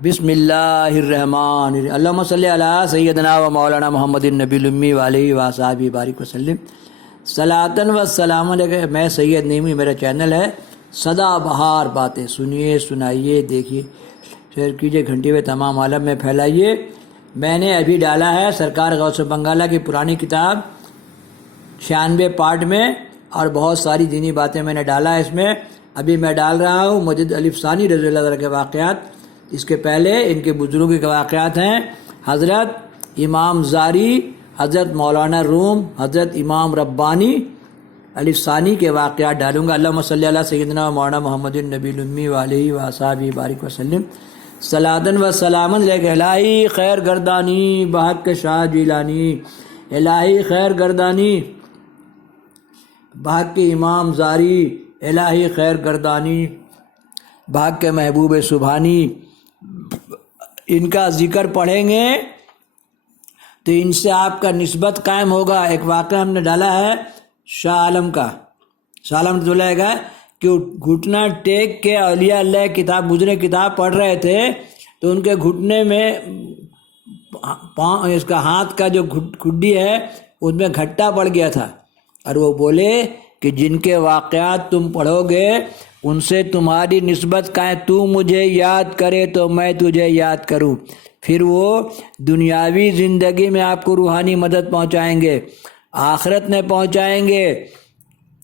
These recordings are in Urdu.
بسم اللہ الرحمن الرحیم اللہم صلی علی سیدنا و مولانا محمد النبی الامی وعلیہ وصحبہ بارک وسلم صلاۃً و سلام علیہ۔ میں سید نیمی، میرا چینل ہے سدا بہار باتیں، سنیے سنائیے دیکھیے شیئر کیجیے، گھنٹی میں تمام عالم میں پھیلائیے۔ میں نے ابھی ڈالا ہے سرکار غوث بنگالہ کی پرانی کتاب 96 پارٹ میں، اور بہت ساری دینی باتیں میں نے ڈالا ہے اس میں۔ ابھی میں ڈال رہا ہوں مسجد الف ثانی رضی اللہ عنہ کے واقعات۔ اس کے پہلے ان کے بزرگوں کے واقعات ہیں، حضرت امام زاری، حضرت مولانا روم، حضرت امام ربانی۔ الف ثانی کے واقعات ڈالوں گا۔ اللہم صلی علی سیدنا مولانا محمد النبی الامی وعلیہ وصحبہ بارک وسلم صلاۃً و سلام علیہ۔ الہی خیر گردانی بحق شاہ جیلانی، الہی خیر گردانی بحق امام زاری، الہی خیر گردانی بحق محبوب سبحانی۔ ان کا ذکر پڑھیں گے تو ان سے آپ کا نسبت قائم ہوگا۔ ایک واقعہ ہم نے ڈالا ہے شاہ عالم کا، شاہ عالم رحمۃ اللہ کا، کہ گھٹنا ٹیک کے اولیاء اللہ کتاب گزرے کتاب پڑھ رہے تھے تو ان کے گھٹنے میں اس کا ہاتھ کا جو کھڈی ہے اس میں گھٹا پڑ گیا تھا، اور وہ بولے کہ جن کے واقعات تم پڑھو گے ان سے تمہاری نسبت کا ہے، تو مجھے یاد کرے تو میں تجھے یاد کروں۔ پھر وہ دنیاوی زندگی میں آپ کو روحانی مدد پہنچائیں گے، آخرت میں پہنچائیں گے۔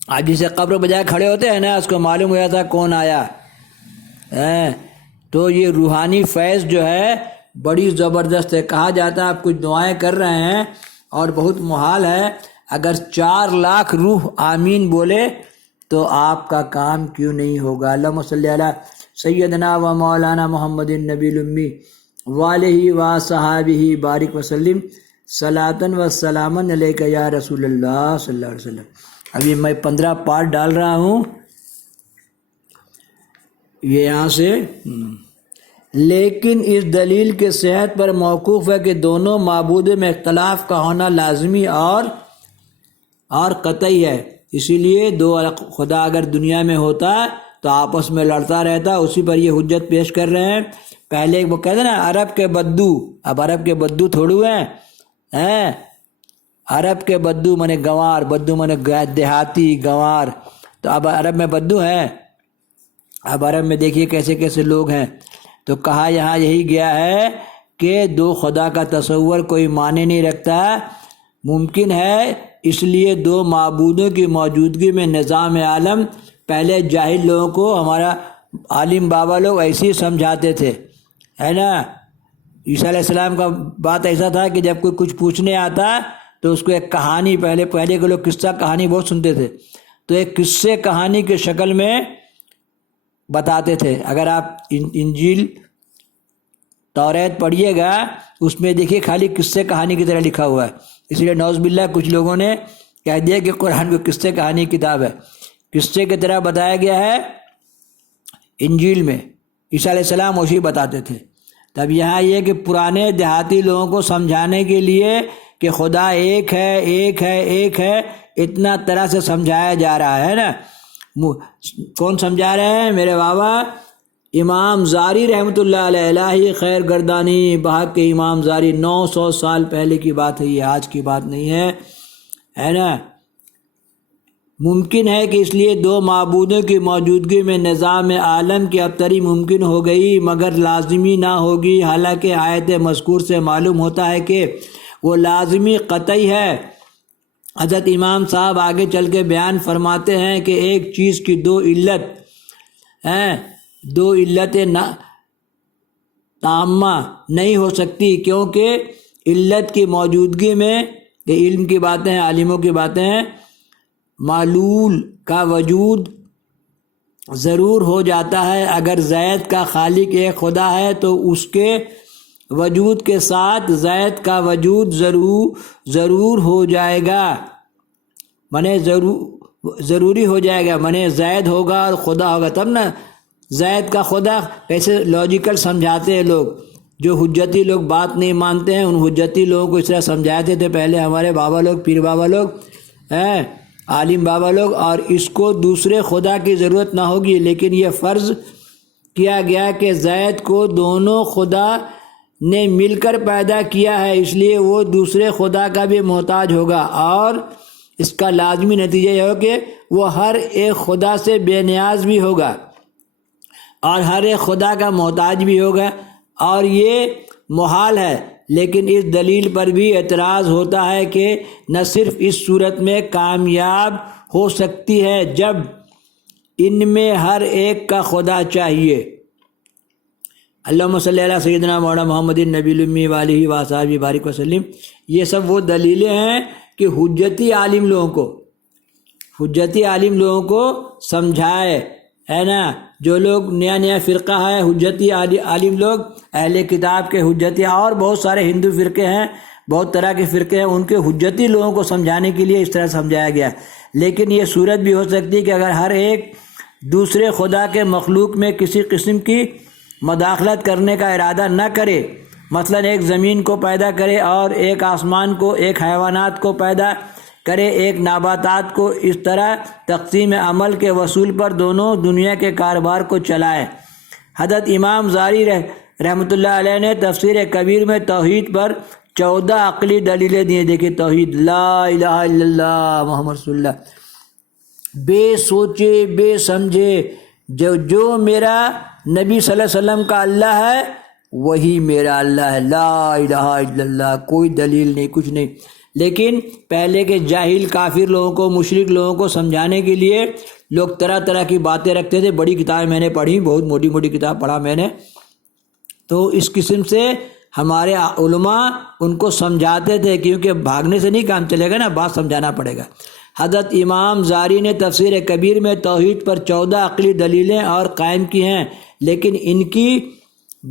آج جسے قبر بجائے کھڑے ہوتے ہیں نا، اس کو معلوم ہو جاتا کون آیا ہے۔ تو یہ روحانی فیض جو ہے بڑی زبردست ہے۔ کہا جاتا ہے آپ کچھ دعائیں کر رہے ہیں اور بہت محال ہے، اگر 4 لاکھ روح آمین بولے تو آپ کا کام کیوں نہیں ہوگا۔ اللہم صلی علی سیدنا و مولانا محمد النبی الامی وعلیہ وصحبہ بارک وسلم صلاۃً و سلام علیک یا رسول اللہ صلی اللہ علیہ وسلم۔ ابھی میں 15 پارٹ ڈال رہا ہوں یہ یہاں سے، لیکن اس دلیل کے صحت پر موقوف ہے کہ دونوں معبود میں اختلاف کا ہونا لازمی اور قطعی ہے۔ اسی لیے دو خدا اگر دنیا میں ہوتا تو آپس میں لڑتا رہتا، اسی پر یہ حجت پیش کر رہے ہیں۔ پہلے وہ کہتے ہیں نا عرب کے بدو، اب عرب کے بدو تھوڑو ہیں، عرب کے بدو منے گنوار، بدو منے دیہاتی گنوار، تو اب عرب میں بدو ہیں۔ اب عرب میں دیکھیے کیسے کیسے لوگ ہیں۔ تو کہا یہاں یہی گیا ہے کہ دو خدا کا تصور کوئی معنی نہیں رکھتا، ممکن ہے، اس لیے دو معبودوں کی موجودگی میں نظام عالم پہلے جاہل لوگوں کو ہمارا عالم بابا لوگ ایسے ہی سمجھاتے تھے، ہے نا۔ عیسیٰ علیہ السلام کا بات ایسا تھا کہ جب کوئی کچھ پوچھنے آتا تو اس کو ایک کہانی، پہلے کے لوگ قصہ کہانی بہت سنتے تھے، تو ایک قصے کہانی کے شکل میں بتاتے تھے۔ اگر آپ انجیل توریت پڑھیے گا اس میں دیکھیے خالی قصے کہانی کی طرح لکھا ہوا ہے، اس لیے نعوذ باللہ کچھ لوگوں نے کہہ دیا کہ قرآن کو قصے کہانی کی کتاب ہے۔ قصے کی طرح بتایا گیا ہے انجیل میں، عیسیٰ علیہ السلام وہی بتاتے تھے۔ تب یہاں یہ کہ پرانے دیہاتی لوگوں کو سمجھانے کے لیے کہ خدا ایک ہے ایک ہے ایک ہے، اتنا طرح سے سمجھایا جا رہا ہے نا۔ کون سمجھا رہے ہیں؟ میرے بابا امام زاری رحمۃ اللہ علیہ، الہی خیر گردانی بحق امام زاری۔ 900 سال پہلے کی بات ہے یہ، آج کی بات نہیں ہے نا۔ ممکن ہے کہ اس لیے دو معبودوں کی موجودگی میں نظام عالم کی ابتری ممکن ہو گئی، مگر لازمی نہ ہوگی، حالانکہ آیت مذکور سے معلوم ہوتا ہے کہ وہ لازمی قطعی ہے۔ حضرت امام صاحب آگے چل کے بیان فرماتے ہیں کہ ایک چیز کی دو علتیں تامہ نہیں ہو سکتی، کیونکہ علت کی موجودگی میں، یہ علم کی باتیں ہیں، عالموں کی باتیں ہیں، معلول کا وجود ضرور ہو جاتا ہے۔ اگر زید کا خالق ایک خدا ہے تو اس کے وجود کے ساتھ زید کا وجود ضرور ہو جائے گا، منے ضروری ہو جائے گا، منے زید ہوگا اور خدا ہوگا تب نا۔ زید کا خدا کیسے لاجیکل سمجھاتے ہیں لوگ، جو حجتی لوگ بات نہیں مانتے ہیں، ان حجتی لوگوں کو اس طرح سمجھاتے تھے پہلے ہمارے بابا لوگ، پیر بابا لوگ، عالم بابا لوگ، اور اس کو دوسرے خدا کی ضرورت نہ ہوگی، لیکن یہ فرض کیا گیا کہ زید کو دونوں خدا نے مل کر پیدا کیا ہے، اس لیے وہ دوسرے خدا کا بھی محتاج ہوگا، اور اس کا لازمی نتیجہ یہ ہو کہ وہ ہر ایک خدا سے بے نیاز بھی ہوگا اور ہر ایک خدا کا محتاج بھی ہوگا، اور یہ محال ہے۔ لیکن اس دلیل پر بھی اعتراض ہوتا ہے کہ نہ صرف اس صورت میں کامیاب ہو سکتی ہے جب ان میں ہر ایک کا خدا چاہیے۔ اللہم صلی علی سیدنا مولانا محمد النبی الامی وآلہ وصحبہ بارک وسلم۔ یہ سب وہ دلیلیں ہیں کہ حجتی عالم لوگوں کو سمجھائے، ہے نا۔ جو لوگ نیا فرقہ ہے حجتی عالم لوگ، اہل کتاب کے حجتی، اور بہت سارے ہندو فرقے ہیں، بہت طرح کے فرقے ہیں، ان کے حجتی لوگوں کو سمجھانے کے لیے اس طرح سمجھایا گیا۔ لیکن یہ صورت بھی ہو سکتی ہے کہ اگر ہر ایک دوسرے خدا کے مخلوق میں کسی قسم کی مداخلت کرنے کا ارادہ نہ کرے، مثلا ایک زمین کو پیدا کرے اور ایک آسمان کو، ایک حیوانات کو پیدا کرے، ایک نباتات کو، اس طرح تقسیم عمل کے وصول پر دونوں دنیا کے کاروبار کو چلائے۔ حضرت امام زاری رحمۃ اللہ علیہ نے تفسیر کبیر میں توحید پر 14 عقلی دلیلیں دی ہیں۔ دیکھیں، توحید، لا الہ الا اللہ محمد رسول اللہ، بے سوچے بے سمجھے جو میرا نبی صلی اللہ علیہ وسلم کا اللہ ہے وہی میرا اللہ ہے، لا الہ الا اللہ، کوئی دلیل نہیں، کچھ نہیں۔ لیکن پہلے کے جاہل کافر لوگوں کو، مشرک لوگوں کو سمجھانے کے لیے لوگ طرح طرح کی باتیں رکھتے تھے۔ بڑی کتابیں میں نے پڑھی، بہت موٹی موٹی کتاب پڑھا میں نے، تو اس قسم سے ہمارے علماء ان کو سمجھاتے تھے، کیونکہ بھاگنے سے نہیں کام چلے گا نا، بات سمجھانا پڑے گا۔ حضرت امام زاری نے تفسیر کبیر میں توحید پر 14 عقلی دلیلیں اور قائم کی ہیں، لیکن ان کی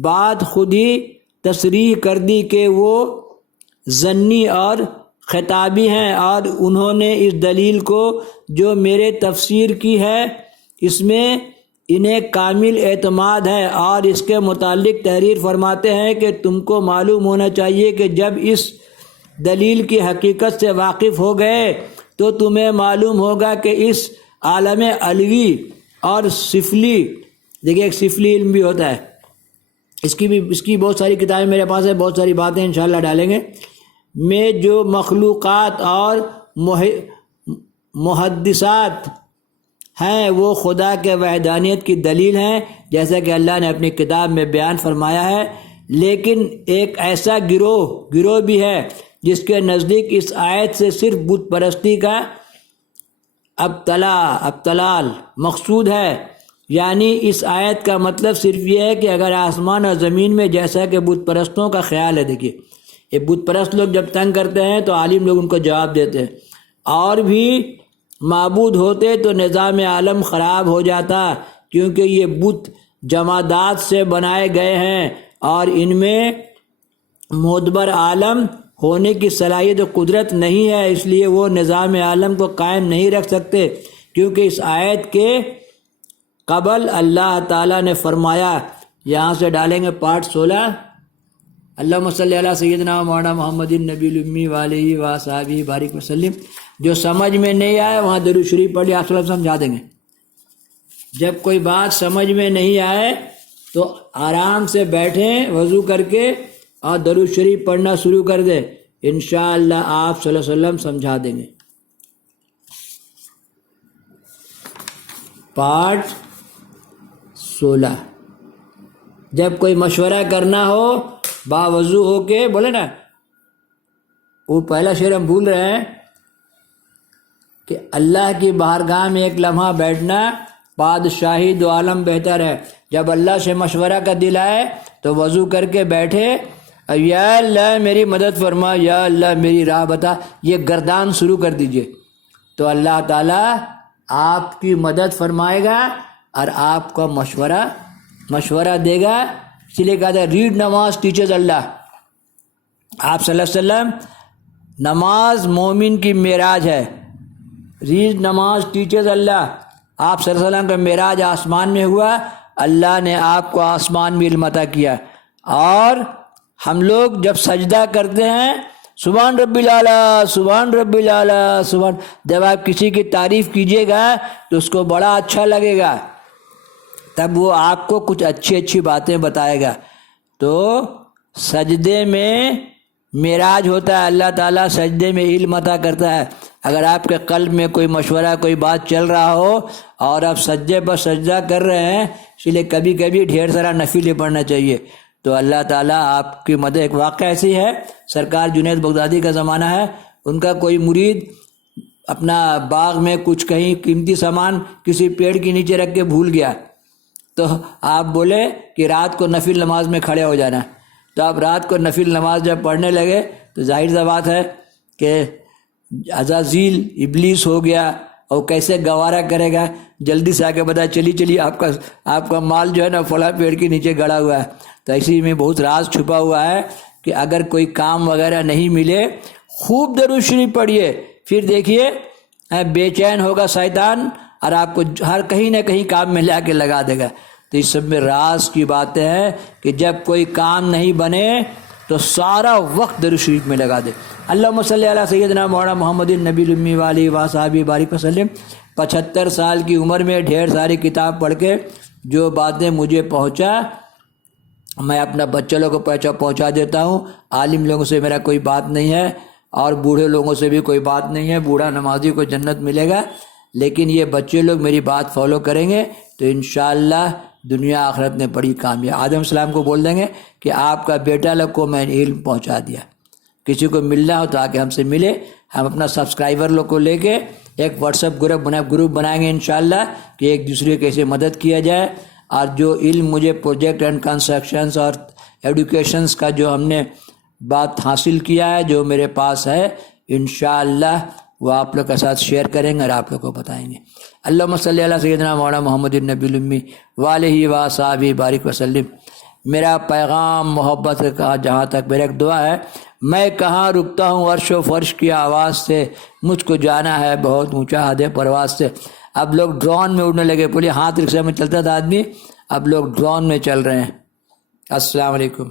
بات خود ہی تصریح کر دی کہ وہ ظنی اور خطابی ہیں، اور انہوں نے اس دلیل کو جو میرے تفسیر کی ہے اس میں انہیں کامل اعتماد ہے، اور اس کے متعلق تحریر فرماتے ہیں کہ تم کو معلوم ہونا چاہیے کہ جب اس دلیل کی حقیقت سے واقف ہو گئے تو تمہیں معلوم ہوگا کہ اس عالم علوی اور سفلی، دیکھیے ایک سفلی علم بھی ہوتا ہے، اس کی بہت ساری کتابیں میرے پاس ہے، بہت ساری باتیں انشاءاللہ ڈالیں گے، میں جو مخلوقات اور محدثات ہیں وہ خدا کے وحدانیت کی دلیل ہیں، جیسا کہ اللہ نے اپنی کتاب میں بیان فرمایا ہے۔ لیکن ایک ایسا گروہ بھی ہے جس کے نزدیک اس آیت سے صرف بت پرستی کا ابطلال مقصود ہے، یعنی اس آیت کا مطلب صرف یہ ہے کہ اگر آسمان اور زمین میں، جیسا کہ بت پرستوں کا خیال ہے، دیکھیے یہ بت پرست لوگ جب تنگ کرتے ہیں تو عالم لوگ ان کو جواب دیتے ہیں، اور بھی معبود ہوتے تو نظام عالم خراب ہو جاتا، کیونکہ یہ بت جمادات سے بنائے گئے ہیں اور ان میں معتبر عالم ہونے کی صلاحیت و قدرت نہیں ہے، اس لیے وہ نظام عالم کو قائم نہیں رکھ سکتے، کیونکہ اس آیت کے قبل اللہ تعالیٰ نے فرمایا، یہاں سے ڈالیں گے پارٹ 16، اللہم صلی علی سیدنا مولانا محمد النبی الامی وآلہ وصحبہ بارک وسلم۔ جو سمجھ میں نہیں آئے وہاں درود شریف پڑھ لیا، آپ صلی اللہ علیہ وسلم سمجھا دیں گے۔ جب کوئی بات سمجھ میں نہیں آئے تو آرام سے بیٹھیں وضو کر کے اور درود شریف پڑھنا شروع کر دیں، انشاءاللہ آپ صلی اللہ علیہ وسلم سمجھا دیں گے۔ پارٹ 16، جب کوئی مشورہ کرنا ہو باوضو ہو کے، بولے نا، وہ پہلا شعر ہم بھول رہے ہیں کہ اللہ کی بارگاہ میں ایک لمحہ بیٹھنا بادشاہی دو عالم بہتر ہے۔ جب اللہ سے مشورہ کا دل آئے تو وضو کر کے بیٹھے، یا اللہ میری مدد فرما، یا اللہ میری راہ بتا، یہ گردان شروع کر دیجئے، تو اللہ تعالیٰ آپ کی مدد فرمائے گا اور آپ کو مشورہ دے گا۔ اس لیے کہا تھا ریڈ نماز ٹیچرز اللہ۔ آپ صلی اللہ علیہ وسلم، نماز مومن کی معراج ہے، ریڈ نماز ٹیچرز اللہ۔ آپ صلی اللہ علیہ وسلم کا معراج آسمان میں ہوا، اللہ نے آپ کو آسمان میں علم عطا کیا، اور ہم لوگ جب سجدہ کرتے ہیں سبحان رب الاعلیٰ، سبحان رب الاعلیٰ، جب آپ کسی کی تعریف کیجیے گا تو اس کو بڑا اچھا لگے گا، تب وہ آپ کو کچھ اچھی باتیں بتائے گا۔ تو سجدے میں معراج ہوتا ہے، اللہ تعالیٰ سجدے میں علم عطا کرتا ہے۔ اگر آپ کے قلب میں کوئی مشورہ، کوئی بات چل رہا ہو اور آپ سجدے پر سجدہ کر رہے ہیں، اس لیے کبھی کبھی ڈھیر سارا نفل پڑھنا چاہیے، تو اللہ تعالیٰ آپ کی مدد۔ ایک واقعہ ایسی ہے، سرکار جنید بغدادی کا زمانہ ہے، ان کا کوئی مرید اپنا باغ میں کچھ کہیں قیمتی سامان کسی پیڑ کے نیچے رکھ کے بھول گیا، تو آپ بولے کہ رات کو نفل نماز میں کھڑے ہو جانا۔ تو آپ رات کو نفل نماز جب پڑھنے لگے تو ظاہر سی بات ہے کہ عزازیل ابلیس ہو گیا، اور کیسے گوارا کرے گا، جلدی سے آ کے بتا چلی آپ کا مال جو ہے نا فلاں پیڑ کے نیچے گڑا ہوا ہے۔ تو اسی میں بہت راز چھپا ہوا ہے کہ اگر کوئی کام وغیرہ نہیں ملے، خوب درود شریف پڑھیے، پھر دیکھیے بے چین ہوگا شیطان اور آپ کو ہر کہیں نہ کہیں کام میں لا کے لگا دے گا۔ تو اس سب میں راز کی باتیں ہیں کہ جب کوئی کام نہیں بنے تو سارا وقت درود شریف میں لگا دے۔ اللہم صلی علی سیدنا مولانا محمد النبی الامی والی وصحبہ بارک وسلم۔ 75 سال کی عمر میں ڈھیر ساری کتاب پڑھ کے جو باتیں مجھے پہنچا، میں اپنا بچے لوگوں کو پہنچا دیتا ہوں۔ عالم لوگوں سے میرا کوئی بات نہیں ہے، اور بوڑھے لوگوں سے بھی کوئی بات نہیں ہے، بوڑھا نمازی کو جنت ملے گا، لیکن یہ بچے لوگ میری بات فالو کریں گے تو انشاءاللہ دنیا آخرت میں بڑی کامیاب۔ آدم السلام کو بول دیں گے کہ آپ کا بیٹا لوگ کو میں نے علم پہنچا دیا، کسی کو ملنا ہو تو آ کے ہم سے ملے۔ ہم اپنا سبسکرائبر لوگ کو لے کے ایک واٹس ایپ گروپ بنائیں گے انشاءاللہ کہ ایک دوسرے کی کیسے مدد کیا جائے، اور جو علم مجھے پروجیکٹ اینڈ کنسٹرکشنز اور ایڈوکیشنز کا جو ہم نے بات حاصل کیا ہے، جو میرے پاس ہے، انشاءاللہ وہ آپ لوگ کے ساتھ شیئر کریں گے اور آپ لوگ کو بتائیں گے۔ اللہم صلی علی سیدنا مولانا محمد النبی الامی وآلہ وصحبہ بارک وسلم۔ میرا پیغام محبت کا جہاں تک میرا ایک دعا ہے، میں کہاں رکتا ہوں عرش و فرش کی آواز سے، مجھ کو جانا ہے بہت اونچا حد پرواز سے۔ اب لوگ ڈرون میں اڑنے لگے، پہلے ہاتھ رکشہ میں چلتا تھا آدمی، اب لوگ ڈرون میں چل رہے ہیں۔ السلام علیکم۔